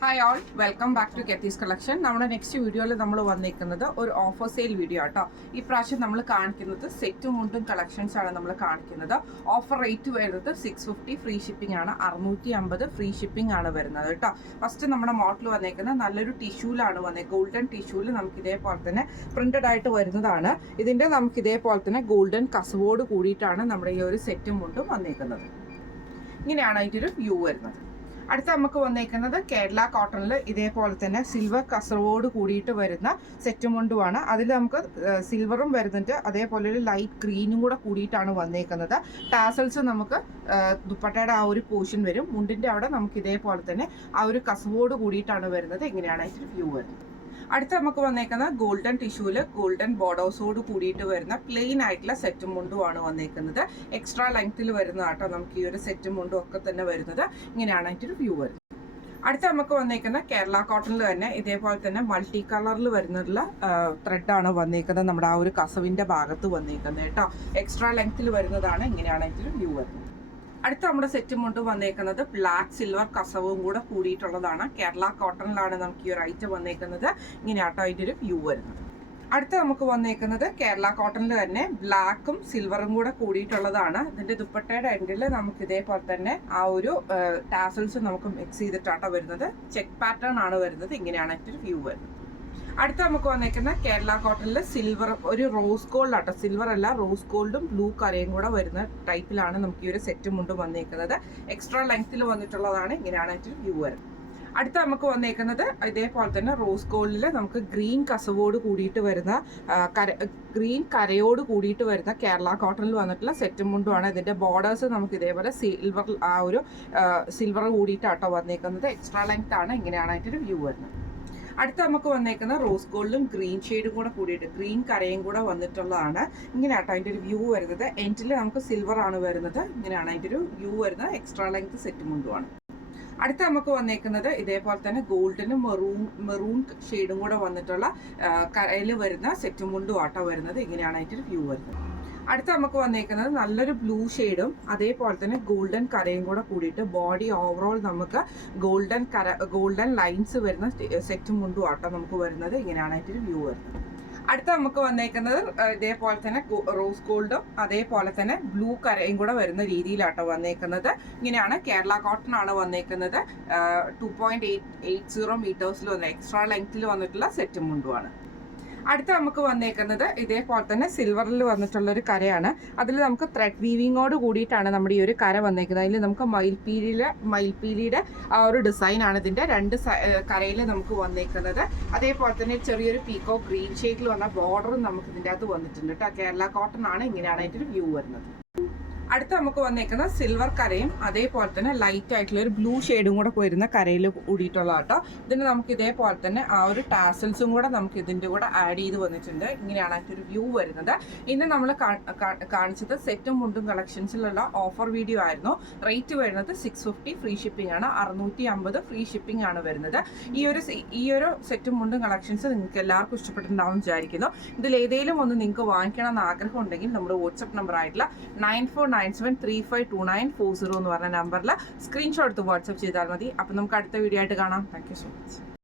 Hi all, welcome back to Kethi's collection. നമ്മുടെ next വീഡിയോയിൽ നമ്മൾ വന്നിരിക്കുന്നത് ഒരു ഓഫർ സെയിൽ വീഡിയോ ആട്ടോ. ഈ പ്രാവശ്യം നമ്മൾ കാണിക്കുന്നത് സെറ്റും മുണ്ടും കളക്ഷൻസ് ആണ് നമ്മൾ കാണിക്കുന്നത്. ഓഫർ റേറ്റ് വരുന്നത് 650 ഫ്രീ ഷിപ്പിംഗ് ആണ്, 650 ഫ്രീ ഷിപ്പിംഗ് ആണ് വരുന്നത് കേട്ടോ. ഫസ്റ്റ് നമ്മുടെ മോഡൽ വന്നേക്കുന്നത് നല്ലൊരു ടിഷ്യൂലാണ് വന്നത്, ഗോൾഡൻ ടിഷ്യൂല് നമുക്ക് ഇതേപോലെ തന്നെ പ്രിന്റഡ് ആയിട്ട് വരുന്നതാണ്. ഇതിൻ്റെ നമുക്ക് ഇതേപോലെ തന്നെ ഗോൾഡൻ കസവോട് കൂടിയിട്ടാണ് നമ്മുടെ ഈ ഒരു സെറ്റും മുണ്ടും വന്നേക്കുന്നത്. ഇങ്ങനെയാണ് അതിൻ്റെ ഒരു വ്യൂ വരുന്നത്. അടുത്ത നമുക്ക് വന്നേക്കുന്നത് കേരള കോട്ടണിൽ ഇതേപോലെ തന്നെ സിൽവർ കസവോട് കൂടിയിട്ട് വരുന്ന സെറ്റ് മുണ്ടുമാണ്. അതിൽ നമുക്ക് സിൽവറും വരുന്നുണ്ട്, അതേപോലെ ഒരു ലൈറ്റ് ഗ്രീനും കൂടെ കൂടിയിട്ടാണ് വന്നേക്കുന്നത്. ടാസൽസ് നമുക്ക് ദുപ്പട്ടയുടെ ആ ഒരു പോർഷൻ വരും. മുണ്ടിൻ്റെ അവിടെ നമുക്ക് ഇതേപോലെ തന്നെ ആ ഒരു കസവോട് കൂടിയിട്ടാണ് വരുന്നത്. ഇങ്ങനെയാണ് അതിൻ്റെ വ്യൂ വരുന്നത്. അടുത്ത നമുക്ക് വന്നേക്കുന്നത് ഗോൾഡൻ ടിഷ്യൂല് ഗോൾഡൻ ബോർഡേഴ്സോട് കൂടിയിട്ട് വരുന്ന പ്ലെയിൻ ആയിട്ടുള്ള സെറ്റും മുണ്ടുമാണ് വന്നേക്കുന്നത്. എക്സ്ട്രാ ലെങ്ത്തിൽ വരുന്നതാട്ടോ നമുക്ക് ഈ ഒരു സെറ്റും മുണ്ടും ഒക്കെ തന്നെ വരുന്നത്. ഇങ്ങനെയാണ് അതിൻ്റെ ഒരു വ്യൂ വരുന്നത്. അടുത്ത നമുക്ക് വന്നേക്കുന്ന കേരള കോട്ടണിൽ തന്നെ ഇതേപോലെ തന്നെ മൾട്ടി കളറിൽ വരുന്നുള്ള ത്രെഡാണ് വന്നേക്കുന്നത്. നമ്മുടെ ആ ഒരു കസവിൻ്റെ ഭാഗത്ത് വന്നേക്കുന്നത് കേട്ടോ. എക്സ്ട്രാ ലെങ്ത്തിൽ വരുന്നതാണ്. ഇങ്ങനെയാണ് അതിൻ്റെ ഒരു വ്യൂ വരുന്നത്. അടുത്ത നമ്മുടെ സെറ്റും കൊണ്ട് വന്നേക്കുന്നത് ബ്ലാക്ക് സിൽവർ കസവും കൂടെ കൂടിയിട്ടുള്ളതാണ്. കേരള കോട്ടണിലാണ് നമുക്ക് ഈ ഒരു ഐറ്റം വന്നേക്കുന്നത്. ഇങ്ങനെയാട്ടോ അതിൻ്റെ ഒരു വ്യൂ വരുന്നത്. അടുത്ത നമുക്ക് വന്നേക്കുന്നത് കേരള കോട്ടണിൽ തന്നെ ബ്ലാക്കും സിൽവറും കൂടെ കൂടിയിട്ടുള്ളതാണ്. ഇതിന്റെ ദുപ്പട്ടയുടെ എൻഡിൽ നമുക്ക് ഇതേപോലെ തന്നെ ആ ഒരു ടാസൽസ് നമുക്ക് മിക്സ് ചെയ്തിട്ടാട്ടോ വരുന്നത്. ചെക്ക് പാറ്റേൺ ആണ് വരുന്നത്. ഇങ്ങനെയാണ് അതിൻ്റെ ഒരു വ്യൂ വരുന്നത്. അടുത്ത നമുക്ക് വന്നേക്കുന്ന കേരള കോട്ടണിൽ സിൽവർ ഒരു റോസ് ഗോൾഡ് ആട്ടോ, സിൽവർ അല്ല റോസ് ഗോൾഡും ബ്ലൂ കരയും കൂടെ വരുന്ന ടൈപ്പിലാണ് നമുക്ക് ഈ ഒരു സെറ്റും മുണ്ടും വന്നേക്കുന്നത്. എക്സ്ട്രാ ലെങ്ത്തിൽ വന്നിട്ടുള്ളതാണ്. ഇങ്ങനെയാണ് അതിൻ്റെ വ്യൂ വരുന്നത്. അടുത്ത നമുക്ക് വന്നേക്കുന്നത് ഇതേപോലെ തന്നെ റോസ് ഗോൾഡിൽ നമുക്ക് ഗ്രീൻ കസവോട് കൂടിയിട്ട് വരുന്ന ഗ്രീൻ കരയോട് കൂടിയിട്ട് വരുന്ന കേരള കോട്ടണിൽ വന്നിട്ടുള്ള സെറ്റും മുണ്ടുമാണ്. ഇതിൻ്റെ ബോർഡേഴ്സ് നമുക്ക് ഇതേപോലെ സിൽവർ ആ ഒരു സിൽവർ കൂടിയിട്ടാട്ടോ വന്നേക്കുന്നത്. എക്സ്ട്രാ ലെങ്ത് ആണ്. ഇങ്ങനെയാണ് അതിൻ്റെ വ്യൂ വരുന്നത്. അടുത്ത നമുക്ക് വന്നേക്കുന്ന റോസ് ഗോൾഡും ഗ്രീൻ ഷെയ്ഡും കൂടെ കൂടിയിട്ട് ഗ്രീൻ കരയും കൂടെ വന്നിട്ടുള്ളതാണ്. ഇങ്ങനെയാട്ടോ അതിൻ്റെ ഒരു വ്യൂ വരുന്നത്. എൻഡിൽ നമുക്ക് സിൽവർ ആണ് വരുന്നത്. ഇങ്ങനെയാണ് അതിൻ്റെ ഒരു വ്യൂ വരുന്നത്. എക്സ്ട്രാ ലെങ്ത് സെറ്റ് മുണ്ടുമാണ്. അടുത്ത നമുക്ക് വന്നേക്കുന്നത് ഇതേപോലെ തന്നെ ഗോൾഡനും മെറൂൺ ഷെയ്ഡും കൂടെ വന്നിട്ടുള്ള കരയിൽ വരുന്ന സെറ്റ് മുണ്ടും ആട്ടോ വരുന്നത്. ഇങ്ങനെയാണ് അതിൻ്റെ ഒരു വ്യൂ വരുന്നത്. അടുത്ത നമുക്ക് വന്നേക്കുന്നത് നല്ലൊരു ബ്ലൂ ഷെയ്ഡും അതേപോലെ തന്നെ ഗോൾഡൻ കരയും കൂടെ കൂടിയിട്ട് ബോഡി ഓവറോൾ നമുക്ക് ഗോൾഡൻ ലൈൻസ് വരുന്ന സെറ്റും മുണ്ടും ആട്ടോ നമുക്ക് വരുന്നത്. ഇങ്ങനെയാണ് അതിൻ്റെ വ്യൂ വരുന്നത്. അടുത്ത നമുക്ക് വന്നേക്കുന്നത് ഇതേപോലെ തന്നെ റോസ് ഗോൾഡും അതേപോലെ തന്നെ ബ്ലൂ കരയും കൂടെ വരുന്ന രീതിയിലാട്ടോ വന്നേക്കുന്നത്. ഇങ്ങനെയാണ് കേരള കോട്ടൺ ആണ് വന്നേക്കുന്നത്. 2.80 മീറ്റേഴ്സിൽ വന്ന എക്സ്ട്രാ ലെങ്ത്തിൽ വന്നിട്ടുള്ള സെറ്റും മുണ്ടുമാണ്. അടുത്ത നമുക്ക് വന്നേക്കുന്നത് ഇതേപോലെ തന്നെ സിൽവറിൽ വന്നിട്ടുള്ളൊരു കരയാണ്. അതിൽ നമുക്ക് ത്രെഡ് വീവിങ്ങോട് കൂടിയിട്ടാണ് നമ്മുടെ ഈ ഒരു കര വന്നേക്കുന്നത്. അതിൽ നമുക്ക് മയിൽപ്പീലിയുടെ ആ ഒരു ഡിസൈനാണ് ഇതിൻ്റെ രണ്ട് കരയിൽ നമുക്ക് വന്നേക്കുന്നത്. അതേപോലെ തന്നെ ചെറിയൊരു പീക്കോ ഗ്രീൻ ഷെയ്ഡിൽ വന്ന ബോർഡറും നമുക്ക് ഇതിൻ്റെ അകത്ത് വന്നിട്ടുണ്ട് കേട്ടോ. കേരള കോട്ടൺ ആണ്. ഇങ്ങനെയാണ് അതിൻ്റെ ഒരു വ്യൂ വരുന്നത്. അടുത്ത നമുക്ക് വന്നേക്കുന്ന സിൽവർ കരയും അതേപോലെ തന്നെ ലൈറ്റ് ആയിട്ടുള്ള ഒരു ബ്ലൂ ഷെയ്ഡും കൂടെ വരുന്ന കരയിൽ കൂടിയിട്ടുള്ള കേട്ടോ. ഇതിന് നമുക്ക് ഇതേപോലെ തന്നെ ആ ഒരു ടാസൽസും കൂടെ നമുക്ക് ഇതിൻ്റെ കൂടെ ആഡ് ചെയ്ത് വന്നിട്ടുണ്ട്. ഇങ്ങനെയാണ് അതിൻ്റെ ഒരു വ്യൂ വരുന്നത്. ഇന്ന് നമ്മൾ കാണിച്ചത് സെറ്റും മുണ്ടും കളക്ഷൻസിലുള്ള ഓഫർ വീഡിയോ ആയിരുന്നു. റേറ്റ് വരുന്നത് 650 ഫ്രീ ഷിപ്പിംഗ് ആണ്, 650 ഫ്രീ ഷിപ്പിംഗ് ആണ് വരുന്നത്. ഈ ഒരു സെറ്റും മുണ്ടും കളക്ഷൻസ് നിങ്ങൾക്ക് എല്ലാവർക്കും ഇഷ്ടപ്പെട്ടിട്ടുണ്ടാവും വിചാരിക്കുന്നു. ഇതിൽ ഏതെങ്കിലും ഒന്ന് നിങ്ങൾക്ക് വാങ്ങിക്കണം എന്ന് ആഗ്രഹം ഉണ്ടെങ്കിൽ നമ്മുടെ വാട്സപ്പ് നമ്പർ ആയിട്ടുള്ള 9497352940 എന്ന് പറഞ്ഞ നമ്പറിൽ സ്ക്രീൻഷോട്ട് എടുത്ത് വാട്സപ്പ് ചെയ്താൽ മതി. അപ്പം നമുക്ക് അടുത്ത വീഡിയോ ആയിട്ട് കാണാം. Thank you so much.